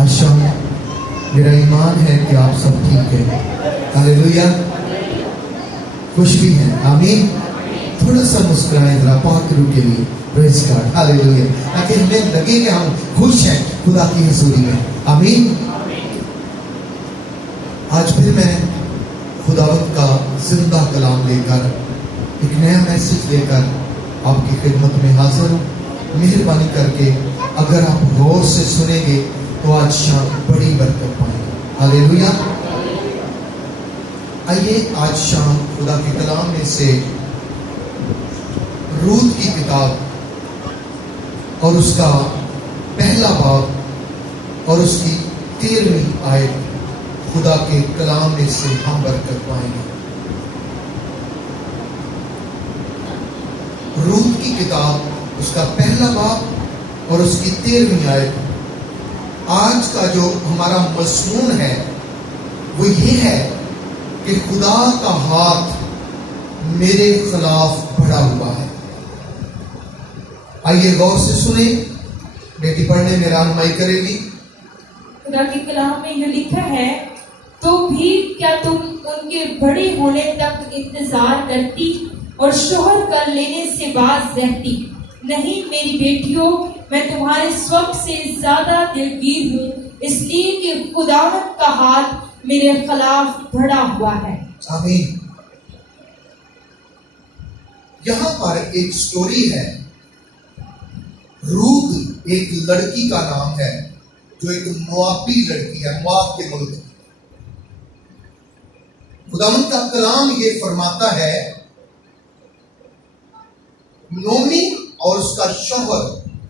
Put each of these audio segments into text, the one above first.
आशा मेरा ईमान है कि आप सब ठीक हैं। हालेलुया। खुश भी हैं। आमीन। थोड़ा सा मुस्कुराएं जरा पाक रूह के लिए। Praise God. हालेलुया। ताकि हमें लगे कि हम खुश हैं खुदा की हजूरी में। आमीन। आज फिर मैं खुदावत का जिंदा कलाम लेकर एक नया मैसेज लेकर आपकी खिदमत में हाजिर हूँ। मेहरबानी करके अगर आप गौर से सुनेंगे तो आज शाम बड़ी बरकत पाएंगे। हालेलुया। आइए आज शाम खुदा के कलाम में से रूत की किताब और उसका पहला बाब और उसकी 13वीं आयत खुदा के कलाम में से हम बरकत पाएंगे। रूत की किताब उसका पहला बाब और उसकी 13वीं आयत। आज का जो हमारा मज़मून है वो ये है कि खुदा का हाथ मेरे खिलाफ बढ़ा हुआ है। आइए गौर से सुने। बेटी पढ़ने में रहनुमाई करेगी। खुदा के कलाम में यह लिखा है, तो भी क्या तुम उनके बड़े होने तक इंतजार करती और शोहर कर लेने से बाज रहती? नहीं मेरी बेटियों, मैं तुम्हारे स्वप्न से ज्यादा दिलगीर हूँ, इसलिए कि खुदावंद का हाथ मेरे खिलाफ बढ़ा हुआ है। आमीन। यहाँ पर एक स्टोरी है। रूत एक लड़की का नाम है जो एक मोआबी लड़की है, मोआब के मुल्क की। खुदावंद का कलाम ये फरमाता है, नोमी और उसका शौहर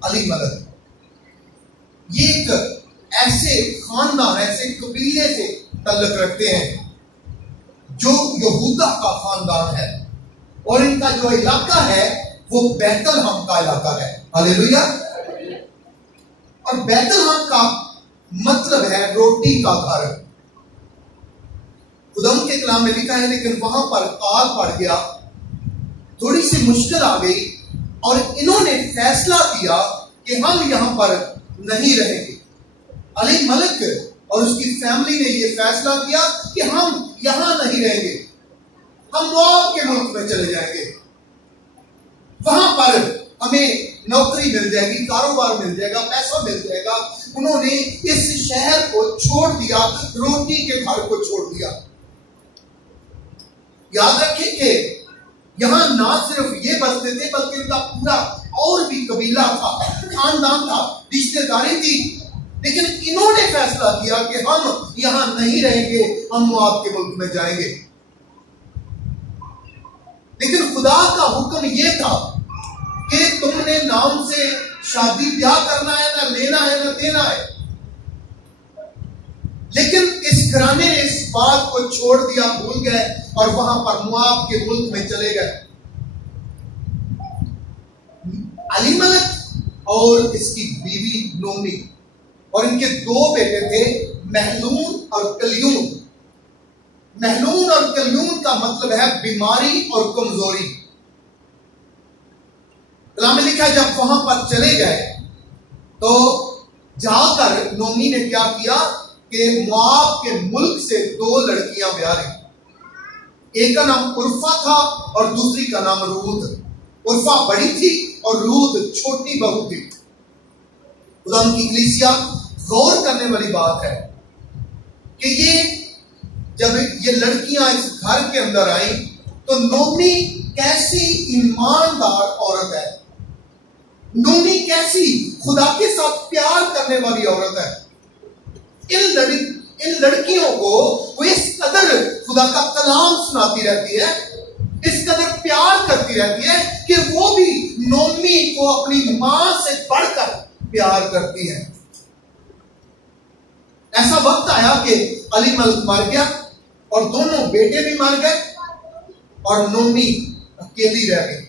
अलीमलक ये एक ऐसे खानदान, ऐसे कबीले से तल्लुक रखते हैं जो यहूदा का खानदान है और इनका जो इलाका है वो बैतलहम का इलाका है। हालेलुया। और बैतलहम का मतलब है रोटी का घर। खुदावंद के कलाम में लिखा है, लेकिन वहां पर काल पड़ गया, थोड़ी सी मुश्किल आ गई और इन्होंने फैसला किया कि हम यहां पर नहीं रहेंगे। अलीमलक और उसकी फैमिली ने यह फैसला किया कि हम यहां नहीं रहेंगे, हम मोआब के मुल्क में चले जाएंगे। वहां पर हमें नौकरी मिल जाएगी, कारोबार मिल जाएगा, पैसा मिल जाएगा। उन्होंने इस शहर को छोड़ दिया, रोटी के घर को छोड़ दिया। याद रखें कि यहां ना सिर्फ ये बसते थे बल्कि इनका पूरा और भी कबीला था, खानदान था, रिश्तेदारी थी। लेकिन इन्होंने फैसला किया कि हम यहां नहीं रहेंगे, हम मोआब के मुल्क में जाएंगे। लेकिन खुदा का हुक्म यह था कि तुमने नाम से शादी ब्याह करना है, ना लेना है ना देना है। लेकिन इस घराने ने इस बात को छोड़ दिया, भूल गए और वहां पर मोआब के मुल्क में चले गए। अलीमलक और इसकी बीवी नोमी और इनके 2 बेटे थे, महलून और कलयून। महलून और कलयून का मतलब है बीमारी और कमजोरी। कलाम में लिखा है, जब वहां पर चले गए तो जाकर नोमी ने क्या किया कि मोआब के मुल्क से 2 लड़कियां ब्याही। एक का नाम उर्फा था और दूसरी का नाम रूत। उर्फा बड़ी थी और रूत छोटी बहू थी। खुदा की कलीसिया, गौर करने वाली बात है कि जब ये लड़कियां इस घर के अंदर आई तो नोमी कैसी ईमानदार औरत है, नोमी कैसी खुदा के साथ प्यार करने वाली औरत है। इन लड़कियों को वो इस कदर खुदा का कलाम सुनाती रहती है, इस कदर प्यार करती रहती है कि वो भी नोमी को अपनी मां से बढ़कर प्यार करती है। ऐसा वक्त आया कि अलीमलक मर गया और दोनों बेटे भी मर गए और नोमी अकेली रह गई।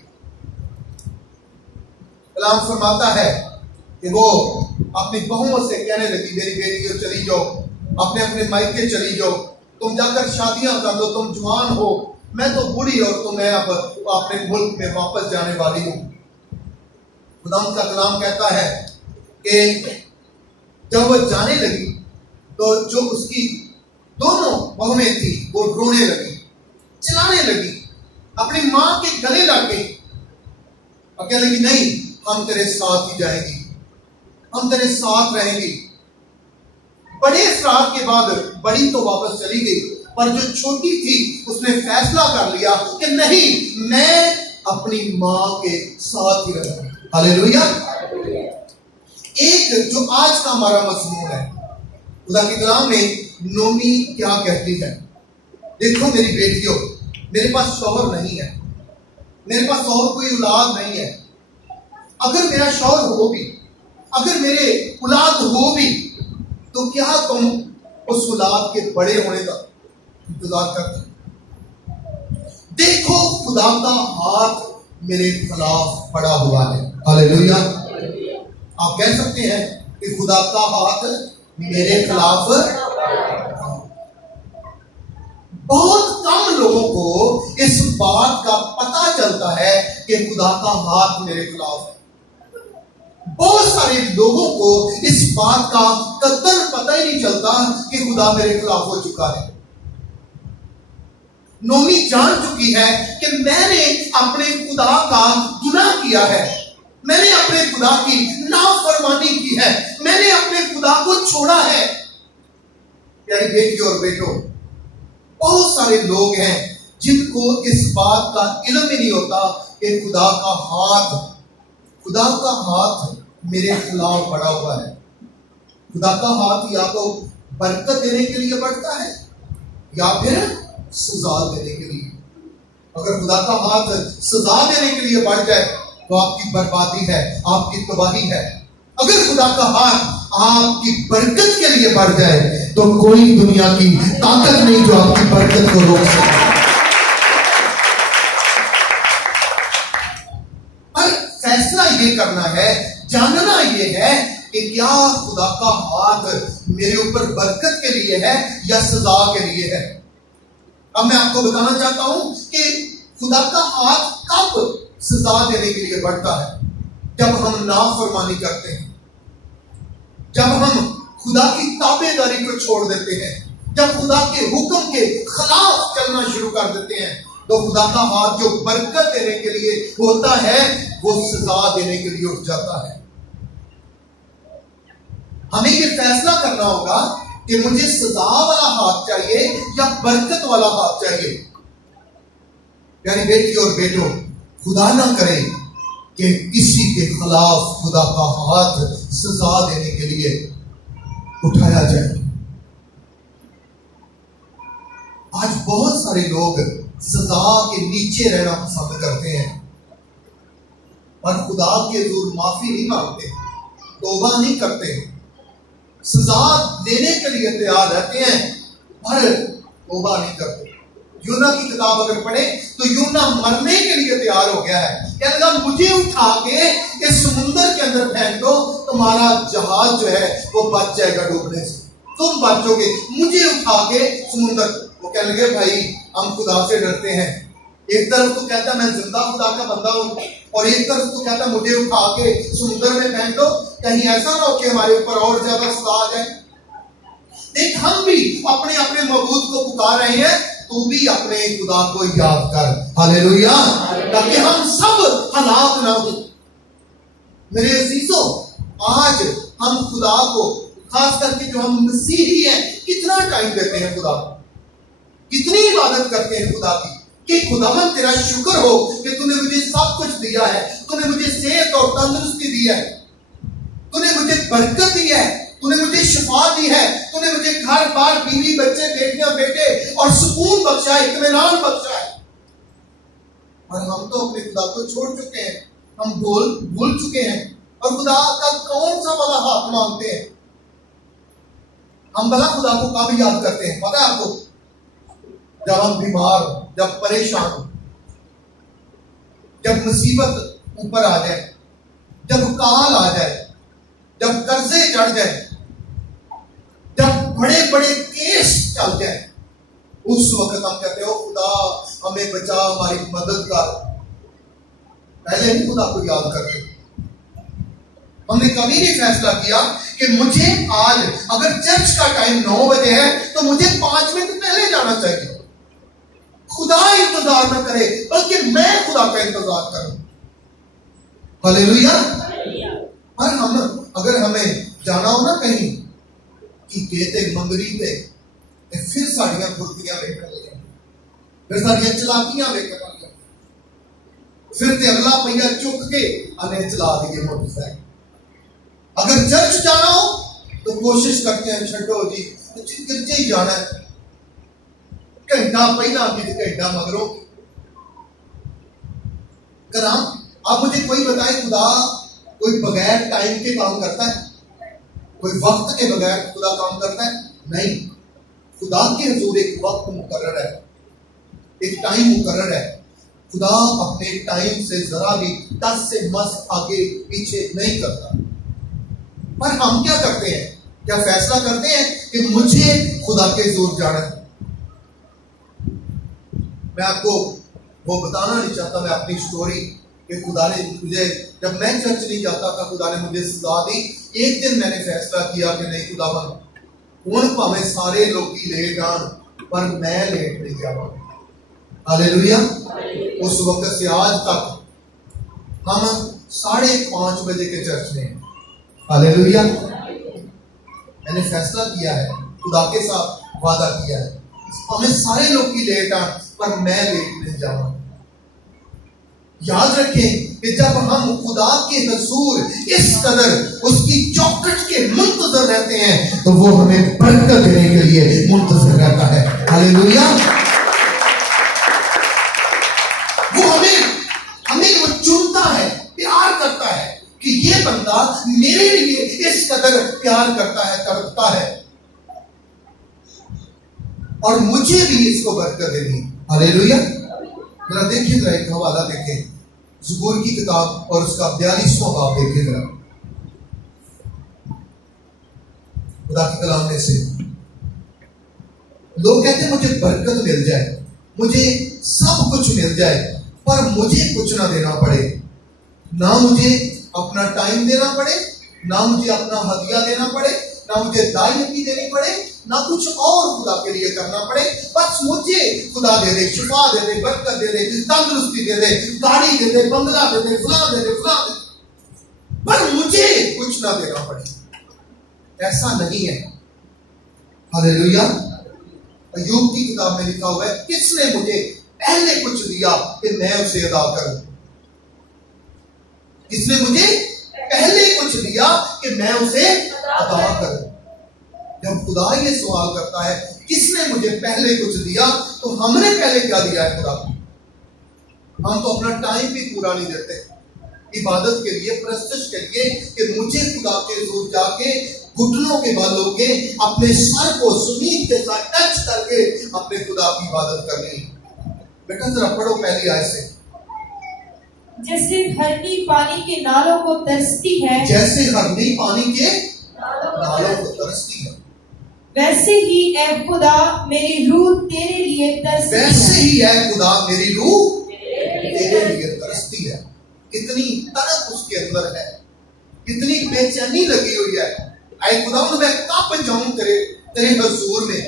कलाम फरमाता है कि वो अपनी बहुओं से कहने लगी, मेरी बेटियों चली जाओ, अपने अपने मायके चली जाओ, तुम जाकर शादियां कर दो, तुम जवान हो, मैं तो बूढ़ी और तुम्हें अब अपने मुल्क में वापस जाने वाली हूं। खुदा का कलाम कहता है कि जब वह जाने लगी तो जो उसकी दोनों बहुएं थी वो रोने लगी, चिल्लाने लगी, अपनी मां के गले लग गई और कहने लगी नहीं, हम तेरे साथ ही जाएंगी, हम तेरे साथ रहेंगी। बड़े इसरार के बाद बड़ी तो वापस चली गई, पर जो छोटी थी उसने फैसला कर लिया कि नहीं, मैं अपनी मां के साथ ही रहूंगी। हालेलुया। एक जो आज का हमारा मजमून है, खुदा के कलाम में नोमी क्या कहती है, देखो मेरी बेटियों, मेरे पास शौहर नहीं है, मेरे पास और कोई औलाद नहीं है। अगर मेरा शौहर हो भी, अगर मेरे औलाद हो भी, तो क्या तुम उस औलाद के बड़े होने का इंतजार करते? देखो खुदा का हाथ मेरे खिलाफ पड़ा हुआ है। हालेलुया। आप कह सकते हैं कि खुदा का हाथ मेरे खिलाफ। बहुत कम लोगों को इस बात का पता चलता है कि खुदा का हाथ मेरे खिलाफ है। बहुत सारे लोगों को इस बात का कतई पता ही नहीं चलता कि खुदा मेरे खिलाफ हो चुका है। नोमी जान चुकी है कि मैंने अपने खुदा का गुनाह किया है, मैंने अपने खुदा की नाफरमानी की है, मैंने अपने खुदा को छोड़ा है। प्यारी बेटी और बेटों, बहुत सारे लोग हैं जिनको इस बात का इल्म ही नहीं होता कि खुदा का हाथ मेरे खिलाफ बढ़ा हुआ है। खुदा का हाथ या तो बरकत देने के लिए बढ़ता है या फिर सजा देने के लिए। अगर खुदा का हाथ सजा देने के लिए बढ़ जाए तो आपकी बर्बादी है, आपकी तबाही है। अगर खुदा का हाथ आपकी बरकत के लिए बढ़ जाए तो कोई दुनिया की ताकत नहीं जो आपकी बरकत को रोक सके। पर फैसला ये करना है, जानना ये है कि क्या खुदा का हाथ मेरे ऊपर बरकत के लिए है या सजा के लिए है। अब मैं आपको बताना चाहता हूं कि खुदा का हाथ कब सजा देने के लिए बढ़ता है, जब हम नाफरमानी करते हैं, जब हम खुदा की ताबेदारी को छोड़ देते हैं, जब खुदा के हुक्म के खिलाफ चलना शुरू कर देते हैं, तो खुदा का हाथ जो बरकत देने के लिए होता है वो सजा देने के लिए उठ जाता है। हमें ये फैसला करना होगा कि मुझे सजा वाला हाथ चाहिए या बरकत वाला हाथ चाहिए। यानी बेटी और बेटों, खुदा ना करे कि किसी के खिलाफ खुदा का हाथ सजा देने के लिए उठाया जाए। आज बहुत सारे लोग सजा के नीचे रहना पसंद करते हैं और खुदा के हजूर माफी नहीं मांगते, तौबा नहीं करते, सजा देने के लिए तैयार रहते हैं पर तौबा नहीं करते। यूना की किताब अगर पढ़े तो यूना मरने के लिए तैयार हो गया है, कहता मुझे उठा के इस समुद्र के अंदर फेंक दो, तुम्हारा जहाज जो है वो बच जाएगा डूबने से, तुम बचोगे, मुझे उठा के समुद्र। वो कहने लगे भाई हम खुदा से डरते हैं, एक तरफ तो कहता मैं जिंदा खुदा का बंदा हूं और एक तरफ तो कहता मुझे उठा के समुद्र में फेंक दो, कहीं ऐसा ना हो कि हमारे ऊपर और ज्यादा सजा आ जाए। देख हम भी अपने अपने मबूद को पुकार रहे हैं, तू भी अपने खुदा को याद कर। हालेलुया। ताकि हम सब हलाक ना हो। मेरे अजीजों, आज हम खुदा को, खास करके जो हम मसीही हैं, कितना टाइम देते हैं खुदा को, कितनी इबादत करते हैं खुदा की कि खुदावन तेरा शुक्र हो कि तूने मुझे सब कुछ दिया है, तूने मुझे सेहत और तंदुरुस्ती दी है, तूने मुझे बरकत दी है, तूने मुझे शिफा दी है, तूने मुझे घर बार बीवी बच्चे बेटियां बेटे और सुकून बख्शा है, इत्मीनान बख्शा है। और हम तो अपने खुदा को छोड़ चुके हैं, हम भूल चुके हैं और खुदा का कौन सा वाला हाथ मांगते हैं। हम भला खुदा को कब याद करते हैं पता है आपको? जब हम बीमार हो, जब परेशान हो, जब मुसीबत ऊपर आ जाए, जब काल आ जाए, जब कर्जे चढ़ जाए, जब बड़े बड़े केस चल जाए, उस वक्त हम कहते हो खुदा हमें बचा, हमारी मदद कर। पहले नहीं खुदा को याद करते, हमने कभी नहीं फैसला किया कि मुझे आज अगर चर्च का टाइम 9 बजे है तो मुझे 5 मिनट पहले जाना चाहिए। खुदा इंतजार न करे बल्कि मैं खुदा का इंतजार करूं। हालेलुया। और हम अगर हमें जाना हो ना कहीं कि कहते मंगरी पे फिर साड़ियां फुर्तियां वेखन लगे, फिर साड़ियां चलाकियां वेखन लगे, फिर ते अगला पहिया चुक के अने चला दिए मोटरसाइकिल। अगर चर्च जाना हो तो कोशिश करते हैं छो जी गिरजे ही जाना है, घंटा पहला कि घंटा मगरों कराम। आप मुझे कोई बताए खुदा कोई बगैर टाइम के काम करता है? कोई वक्त के बगैर खुदा काम करता है? नहीं। खुदा के हुजूर एक वक्त मुकर्रर है, एक टाइम मुकर्रर है। खुदा अपने टाइम से जरा भी 10 से मस आगे पीछे नहीं करता। पर हम क्या करते हैं? क्या फैसला करते हैं कि मुझे खुदा के हुजूर जाना है? मैं आपको वो बताना नहीं चाहता, मैं अपनी स्टोरी कि खुदा ने मुझे, जब मैं चर्च नहीं जाता था, खुदा ने मुझे सजा दी। एक दिन मैंने फैसला किया कि नहीं खुदावन, हुण भावें सारे लोग लेट आन पर मैं लेट नहीं जाऊंगा। हालेलुया। उस वक्त से आज तक हम 5:30 बजे के चर्च में। हालेलुया। मैंने फैसला किया है, खुदा के साथ वादा किया है, हमें सारे लोग की लेट आन पर मैं लेट नहीं जाऊंगा। याद रखें कि जब हम खुदा के हुजूर इस कदर उसकी चौखट के मुंतजर रहते हैं तो वो हमें बरकत देने के लिए मुंतजर रहता है। हालेलुया। वो हमें वो चुनता है, प्यार करता है कि ये बंदा मेरे लिए इस कदर प्यार करता है, तड़पता है और मुझे भी इसको बरकत देनी। हालेलुया। जरा देखिए, जरा एक हवाला देखें, ज़बूर की किताब और उसका 42वां बाब देखिए जरा, खुदा के कलाम में से। लोग कहते हैं मुझे बरकत मिल जाए, मुझे सब कुछ मिल जाए, पर मुझे कुछ ना देना पड़े, ना मुझे अपना टाइम देना पड़े, ना मुझे अपना हदिया देना पड़े, ना मुझे दायित्व देनी पड़े, ना कुछ और खुदा के लिए करना पड़े। बस मुझे खुदा दे दे, शिफा दे दे, बरकत दे दे, तंदुरुस्ती दे दे, गाड़ी दे दे, बंगला दे दे, फलां दे दे, फलां दे दे, पर मुझे कुछ ना देना पड़े। ऐसा नहीं है। हालेलुया। अय्यूब की किताब में लिखा हुआ है, किसने मुझे पहले कुछ दिया कि मैं उसे अदा करूं? किसने मुझे पहले कुछ दिया कि मैं उसे अदा करूं? जब खुदा ये सवाल करता है किसने मुझे पहले कुछ दिया, तो हमने पहले क्या दिया है खुदा को? हम तो अपना टाइम भी पूरा नहीं देते इबादत के लिए, प्रस्तुत के लिए कि मुझे खुदा के हुजूर जाके घुटनों के बल होके अपने सर को ज़मीन के साथ टच करके अपने खुदा की इबादत करनी। बेटा जरा पढ़ो पहली आयत से। जैसे हरनी पानी के नालों को तरसती है, जैसे हरनी पानी के नालों को तरसती है, वैसे ही ऐ खुदा मेरी रूह तेरे लिए तरसती है। वैसे ही है खुदा मेरी रूह तेरे लिए तरसती है। कितनी तड़प उसके अंदर है, कितनी बेचैनी लगी हुई है। ऐ खुदा मैं कब जाऊं तेरे हुजूर में।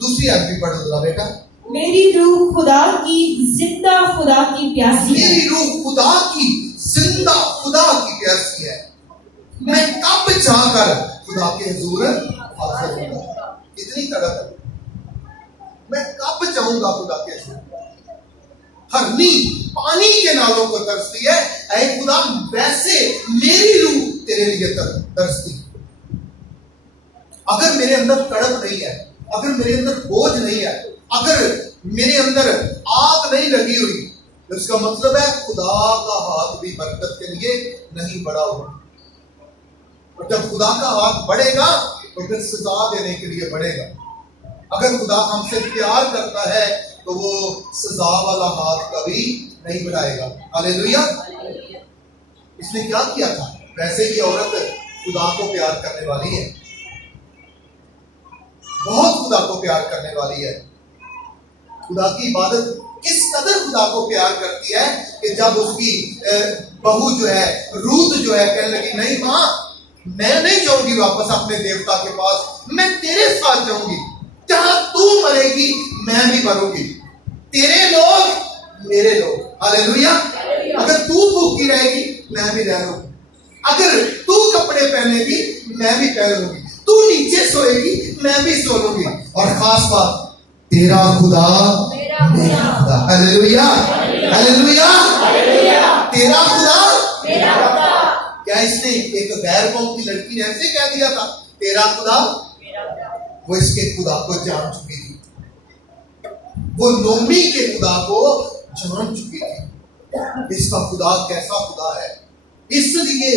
दूसरी आयत भी पढ़ो जरा बेटा। मेरी रूह खुदा की जिंदा खुदा की प्यासी है। मेरी रूह खुदा की जिंदा खुदा की प्यासी है। मैं कब जाकर खुदा के हुजूर हाजिर होऊंगा। कितनी तड़प है, मैं कब जाऊंगा खुदा के हुजूर। हरनी पानी के नालों को तरसती है, ऐ खुदा वैसे मेरी रूह तेरे लिए तरसती है। अगर मेरे अंदर तड़प नहीं है, अगर मेरे अंदर बोझ नहीं है, अगर मेरे अंदर आग नहीं लगी हुई, तो इसका मतलब है खुदा का हाथ भी बरकत के लिए नहीं बढ़ा हुआ। और जब खुदा का हाथ बढ़ेगा तो फिर सजा देने के लिए बढ़ेगा। अगर खुदा हमसे प्यार करता है तो वो सजा वाला हाथ कभी नहीं बढ़ाएगा। हालेलुया। इसने क्या किया था? वैसे ही औरत खुदा को प्यार करने वाली है, बहुत खुदा को प्यार करने वाली है। खुदा की इबादत किस कदर खुदा को प्यार करती है कि जब उसकी बहू जो है, रूत जो है, कहने लगी नहीं माँ, मैं नहीं जाऊंगी वापस अपने देवता के पास, मैं तेरे साथ जाऊंगी, जहां तू मरेगी मैं भी मरूंगी, तेरे लोग मेरे लोग। हालेलुया। अगर तू भूखी रहेगी मैं भी रह लूंगी, अगर तू कपड़े पहनेगी मैं भी पहन लूंगी, तू नीचे सोएगी मैं भी सो लूंगी, और खास बात तेरा खुदा मेरा खुदा। हालेलुया, हालेलुया, तेरा खुदा मेरा खुदा। क्या इसने एक गैर कौम की लड़की ने ऐसे कह दिया था तेरा खुदा? वो इसके खुदा को जान चुकी थी, वो नोमी के खुदा को जान चुकी थी, इसका खुदा कैसा खुदा है। इसलिए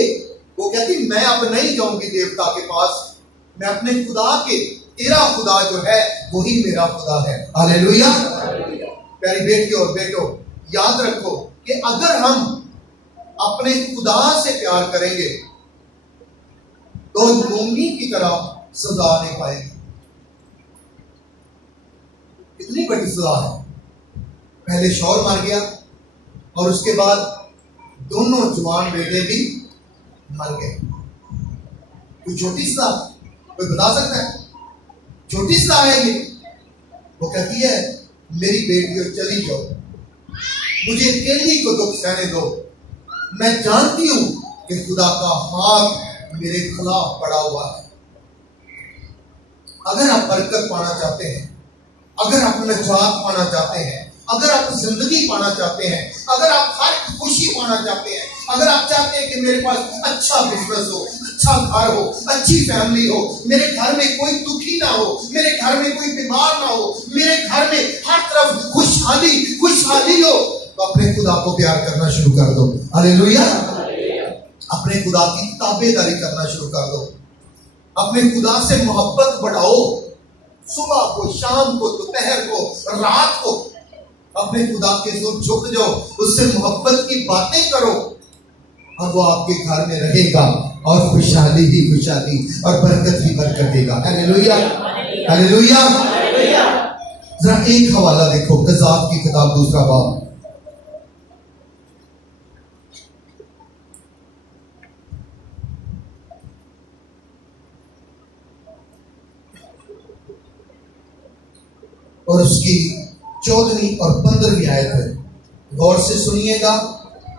वो कहती मैं अब नहीं जाऊंगी देवता के पास, मैं अपने खुदा के, तेरा खुदा जो है वही मेरा खुदा है। हालेलुया। प्यारी बेटियों और बेटों, याद रखो कि अगर हम अपने खुदा से प्यार करेंगे तो नोमी की तरह सजा नहीं पाएंगे। कितनी बड़ी सजा है। पहले शौहर मर गया और उसके बाद दोनों जवान बेटे भी मर गए। कोई छोटी सजा? कोई बता सकता है? छोटी सजा है ये? वो कहती है मेरी बेटियों चली जाओ, मुझे अकेली को दुख सहने दो, मैं जानती हूं कि खुदा का हाथ मेरे खिलाफ पड़ा हुआ है। अगर आप बरकत पाना चाहते हैं, अगर आप निजात पाना चाहते हैं, अगर आप जिंदगी पाना चाहते हैं, अगर आप हर खुशी पाना चाहते हैं, अगर आप चाहते हैं कि मेरे पास अच्छा बिजनेस हो, अच्छा घर हो, अच्छी फैमिली हो, मेरे घर में कोई दुखी ना हो, मेरे घर में कोई बीमार ना हो, मेरे घर में हर तरफ खुशहाली खुशहाली हो, तो अपने खुदा को प्यार करना शुरू कर दो। हालेलुया। अपने खुदा की ताबेदारी करना शुरू कर दो, अपने खुदा से मोहब्बत बढ़ाओ। सुबह को, शाम को, दोपहर को, रात को अपने खुदा के साथ झुक जाओ, उससे मोहब्बत की बातें करो, और वो आपके घर में रहेगा और खुशहाली ही खुशहाली और बरकत ही बरकत देगा। Hallelujah, hallelujah. जरा एक हवाला देखो, कज़ाब की किताब 2 बाब। और उसकी 14वीं और 15वीं आयत है, गौर से सुनिएगा।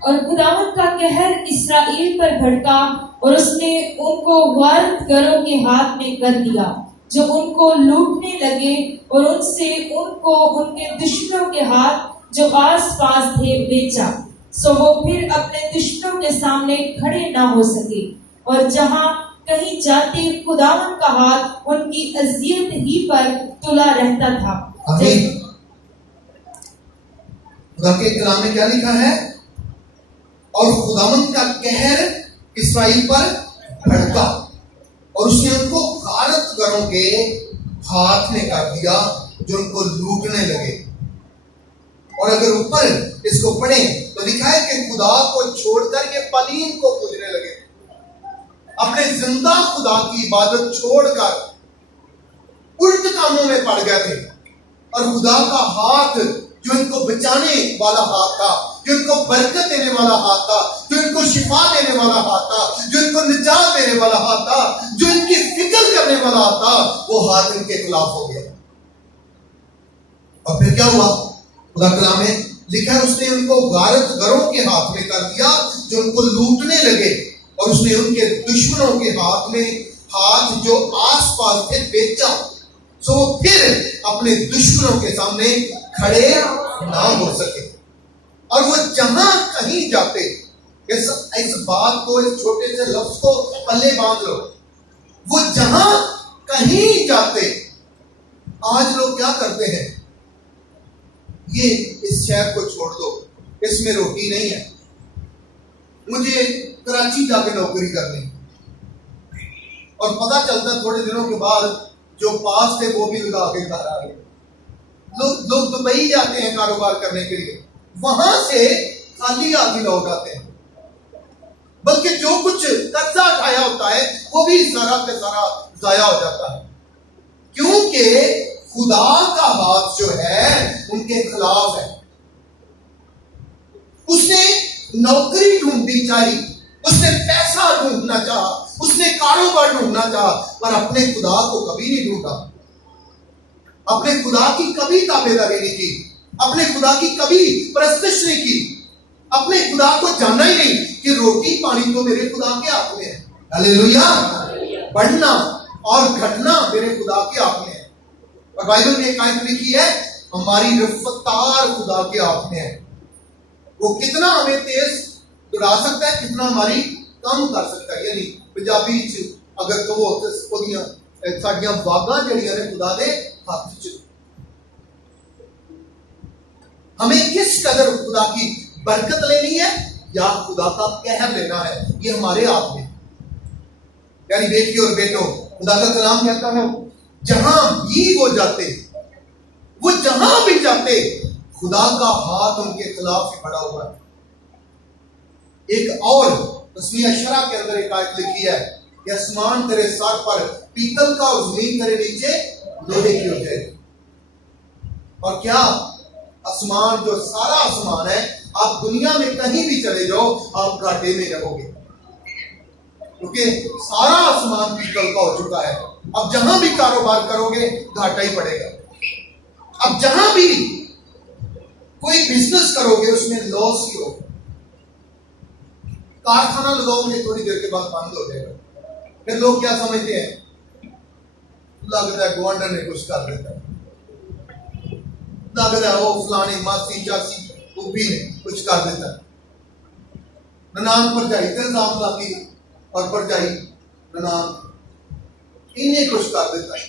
और खुदावंद का कहर इस्राएल पर भड़का और उसने उनको वारतगरों के हाथ में कर दिया, जो उनको लूटने लगे, और उनसे उनको उनके दुश्मनों के हाथ जो आस पास थे बेचा, सो वो फिर अपने दुश्मनों के सामने खड़े ना हो सके, और जहां कहीं जाते खुदावंद का हाथ उनकी अजियत ही पर तुला रहता था। आमीन। खुदा के कलाम में क्या लिखा है? और खुदावंद का कहर इस्राएल पर भड़का और उसने उनको गारतगरों के हाथ में कर दिया, जो उनको लूटने लगे। और अगर ऊपर इसको पढ़े तो लिखा है कि खुदा को छोड़कर ये पलीन को पूजने लगे, अपने जिंदा खुदा की इबादत छोड़कर उल्ट कामों में पड़ गए थे। और खुदा का हाथ जो इनको बचाने वाला हाथ था, जो इनको बरकत देने वाला हाथ था, जो इनको शिफा देने वाला हाथ था, जो इनको निजात देने वाला हाथ था, जो इनकी फिक्र करने वाला हाथ था, वो हाथ इनके खिलाफ हो गया। और फिर क्या हुआ? खुदा कलाम में लिखा है उसने उनको गारतगरों के हाथ में कर दिया, जो उनको लूटने लगे, और उसने उनके दुश्मनों के हाथ में, हाथ जो आस पास थे, बेचा, सो फिर अपने दुश्मनों के सामने खड़े ना हो सके। और वो जहां कहीं जाते, इस बात को, इस छोटे से लफ्ज को पल्ले बांध लो, वो जहां कहीं जाते। आज लोग क्या करते हैं? ये इस शहर को छोड़ दो, इसमें रोटी नहीं है, मुझे कराची जाके नौकरी करनी, और पता चलता थोड़े दिनों के बाद जो पास थे वो भी लगा के घर आ गए। लोग दुबई जाते हैं कारोबार करने के लिए, वहां से खाली आदमी लौट आते हैं, बल्कि जो कुछ कर्जा उठाया होता है वो भी सारा का सारा जाया हो जाता है, क्योंकि खुदा का हाथ जो है उनके खिलाफ है। उसने नौकरी ढूंढनी चाहिए, उसने पैसा ढूंढना चाहा, उसने कारोबार ढूंढना चाहा, पर अपने खुदा को कभी नहीं ढूंढा। अपने खुदा की कभी ताबेदारी नहीं की, अपने खुदा की कभी परस्तिश नहीं की, अपने खुदा को जाना ही नहीं कि रोटी पानी तो मेरे खुदा के हाथ में है। हालेलुया। बढ़ना और घटना मेरे खुदा के हाथ में है। और बाइबल में एक आयत लिखी है, हमारी रफ्तार खुदा के हाथ में है। वो कितना हमें तेज दौड़ा सकता है, कितना हमारी कम कर सकता है। यानी पंजाबी अगर तो वो साडियां वागां जड़ियां ने खुदा दे हाथ च। हमें किस कदर खुदा की बरकत लेनी है या खुदा का कहर लेना है, ये हमारे हाथ में। यानी बेटी और बेटों, खुदा का कलाम कहता है जहां भी वो जाते, वो जहां भी जाते, खुदा का हाथ उनके खिलाफ ही खड़ा हुआ है। एक और तस्वीर अशरा के अंदर एक आयत लिखी है कि आसमान तेरे सर पर पीतल का और जमीन तेरे नीचे लोहे की हो जाएगी। और क्या आसमान, जो सारा आसमान है, आप दुनिया में कहीं भी चले जाओ आप घाटे में रहोगे, क्योंकि सारा आसमान पीतल का हो चुका है। अब जहां भी कारोबार करोगे घाटा ही पड़ेगा। अब जहां भी कोई बिजनेस करोगे उसमें लॉस ही हो। कारखाना लगाओगे थोड़ी देर के बाद बंद हो जाएगा। फिर लोग क्या समझते हैं, लगता है गवर्नर ने कुछ कर देता है, लगता है वो फलानी मासी चाची भी ने कुछ कर देता है। ननान भरजाई का इल्जाम लाती और भरजाई ननान इन्हें कुछ कर देता है।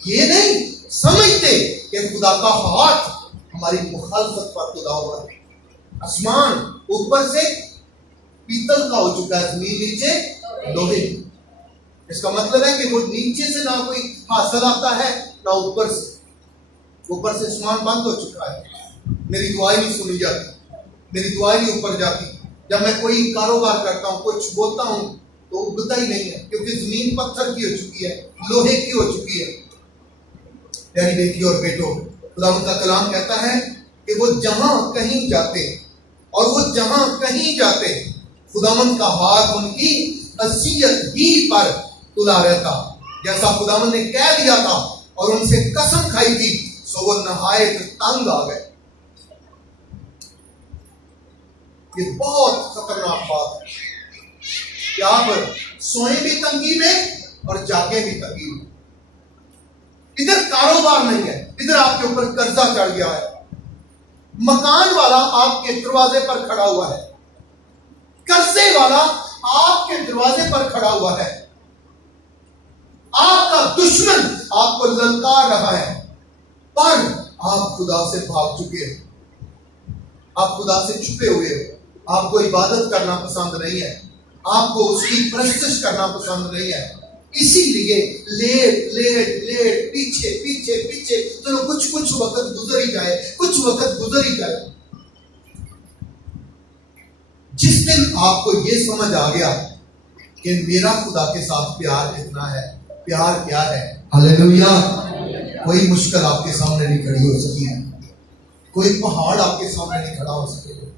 ये नहीं समझते कि खुदा का हाथ हमारी मुखालफत पर खुदा हुआ है। आसमान ऊपर से पीतल का हो चुका है, जमीन नीचे लोहे। इसका मतलब है कि वो नीचे से ना कोई हासिल आता है ना ऊपर से। ऊपर से आसमान बंद हो चुका है, मेरी दुआएं नहीं सुनी जाती, मेरी दुआएं नहीं ऊपर जाती। जब मैं कोई कारोबार करता हूं, कुछ बोलता हूं तो उगता ही नहीं है, क्योंकि जमीन पत्थर की हो चुकी है, लोहे की हो चुकी है। प्यारी बेटी और बेटों, खुदा का कलाम कहता है कि वो जहां कहीं जाते और वो जहां कहीं जाते खुदावंद का हाथ उनकी असीयत ही पर तुला रहता। जैसा खुदावंद ने कह दिया था और उनसे कसम खाई थी, सो वो नहायत तंग आ गए। ये बहुत खतरनाक बात है कि आप सोए भी तंगी में और जागे भी तंगी में। इधर कारोबार नहीं है, इधर आपके ऊपर कर्जा चढ़ गया है, मकान वाला आपके दरवाजे पर खड़ा हुआ है, कर्जे वाला आपके दरवाजे पर खड़ा हुआ है, आपका दुश्मन आपको ललकार रहा है, पर आप खुदा से भाग चुके हैं, आप खुदा से छुपे हुए हो। आपको इबादत करना पसंद नहीं है, आपको उसकी परस्तिश करना पसंद नहीं है। इसीलिए लेट लेट लेट पीछे पीछे पीछे, चलो कुछ वक्त गुजर ही जाए, कुछ वक्त गुजर ही जाए। जिस दिन आपको ये समझ आ गया कि मेरा खुदा के साथ प्यार कितना है, प्यार क्या है, हालेलुया, कोई मुश्किल आपके सामने नहीं खड़ी हो सकी है, कोई पहाड़ आपके सामने नहीं खड़ा हो सकेगा,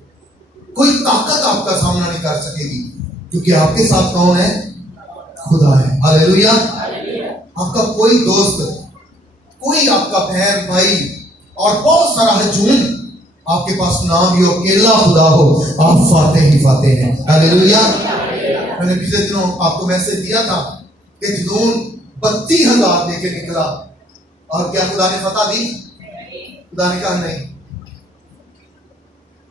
कोई ताकत आपका सामना नहीं कर सकेगी, क्योंकि आपके साथ कौन है, खुदा है। हालेलुया। आपका कोई दोस्त, कोई आपका बहन भाई और बहुत सारा हजूम आपके पास ना भी हो, अकेला खुदा हो, आप फाते ही फाते हैं। हालेलुया। मैंने पिछले दिनों आपको मैसेज दिया था कि जुनून 32,000 लेके निकला और क्या खुदा ने फतह दी? खुदा ने कहा नहीं।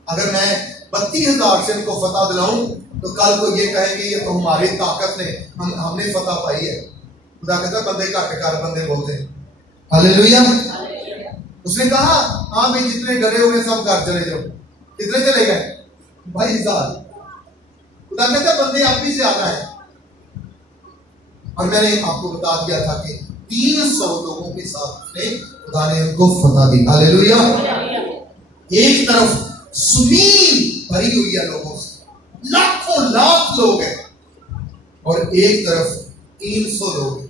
अगर मैं 32,000 से इनको फतह दिलाऊं तो कल को ये कहेंगे ये तो हमारी ताकत ने हमने फतह पाई है। खुदा कहता बंदे घट कर बंदे बोलते हैं। हालेलुया। उसने कहा हाँ भाई जितने डरे हुए सब घर चले जाओ। कितने चले गए? 22,000। खुदा कहता बंदे आप ही से आ गए। और मैंने आपको बता दिया था कि 300 लोगों के साथ खुदा ने उनको फतह दी। हालेलुया। एक तरफ जमीन भरी हुई है लोगों से, लाखों लाख लोग हैं, और एक तरफ 300 लोग हैं।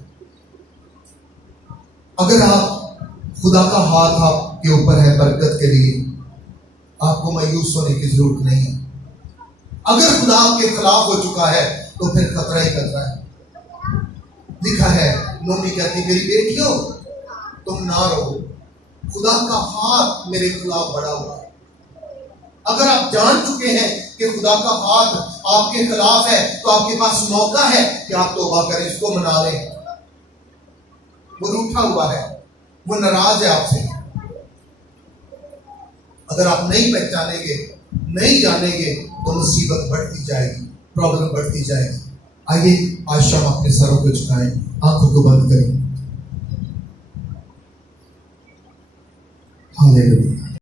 अगर आप खुदा का हाथ आपके ऊपर है बरकत के लिए, आपको मायूस होने की जरूरत नहीं है। अगर खुदा आपके खिलाफ हो चुका है तो फिर खतरा ही खतरा है। लिखा है, नोमी कहती मेरी बेटियों तुम ना रहो, खुदा का हाथ मेरे खिलाफ बढ़ा हुआ है। अगर आप जान चुके हैं कि खुदा का हाथ आपके खिलाफ है तो आपके पास मौका है कि आप तौबा करें, इसको मना लें। वो रूठा हुआ है, वो नाराज है आपसे। अगर आप नहीं पहचानेंगे, नहीं जानेंगे तो मुसीबत बढ़ती जाएगी, प्रॉब्लम बढ़ती जाएगी। आइए आज शाम अपने सरों को झुकाएं, आंखों को बंद करें। हालेलुया।